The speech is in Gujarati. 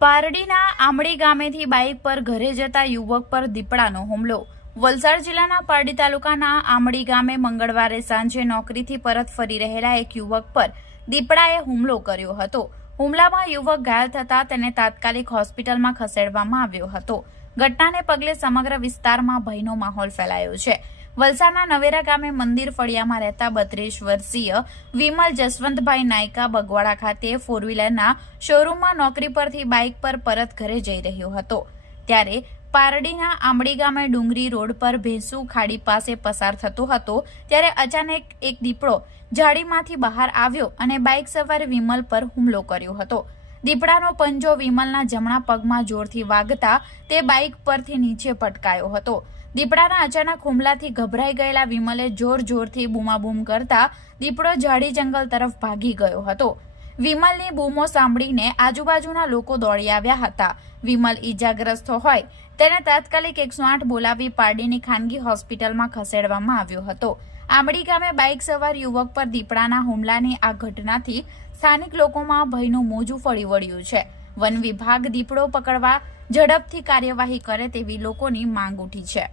પારડીના આમડી ગામેથી બાઇક પર ઘરે જતા યુવક પર દીપડાનો હુમલો। વલસાડ જિલ્લાના પારડી તાલુકાના આમડી ગામે મંગળવારે સાંજે નોકરીથી પરત ફરી રહેલા એક યુવક પર દીપડાએ હુમલો કર્યો હતો। હુમલામાં યુવક ઘાયલ થતા તેને તાત્કાલિક હોસ્પિટલમાં ખસેડવામાં આવ્યો હતો। ઘટનાને પગલે સમગ્ર વિસ્તારમાં ભયનો માહોલ ફેલાયો છે। વલસાડના નવેરા ગામે મંદિર ફળિયામાં રહેતા 32 વર્ષીય વિમલ જસવંતભાઈ નાયકા બગવાડા ખાતે ફોર વ્હીલરના શોરૂમમાં નોકરી પરથી બાઇક પર પરત ઘરે જઈ રહ્યો હતો। ત્યારે પારડીના આમડી ગામે ડુંગરી રોડ પર ભેંસુ ખાડી પાસે પસાર થતો હતો ત્યારે અચાનક એક દીપડો ઝાડીમાંથી બહાર આવ્યો અને બાઇક સવાર વિમલ પર હુમલો કર્યો હતો। દીપડાનો પંજો વિમલના જમણા પગમાં જોરથી વાગતા તે બાઇક પરથી નીચે પટકાયો હતો। દીપડાના અચાનક હુમલાથી ગભરાઈ ગયેલા વિમલે જોરથી બૂમાબૂમ કરતા દીપડો ઝાડી જંગલ તરફ ભાગી ગયો હતો। વિમલની બૂમો સાંભળીને આજુબાજુના લોકો દોડી આવ્યા હતા। વિમલ ઈજાગ્રસ્ત હોય તેને તાત્કાલિક 108 બોલાવી પારડીની ખાનગી હોસ્પિટલમાં ખસેડવામાં આવ્યો હતો। આમડી ગામે બાઇક સવાર યુવક પર દીપડાના હુમલાની આ ઘટનાથી સ્થાનિક લોકોમાં ભયનું મોજું ફરી વળ્યું છે। વન વિભાગ દીપડો પકડવા ઝડપથી કાર્યવાહી કરે તેવી લોકોની માંગ ઉઠી છે।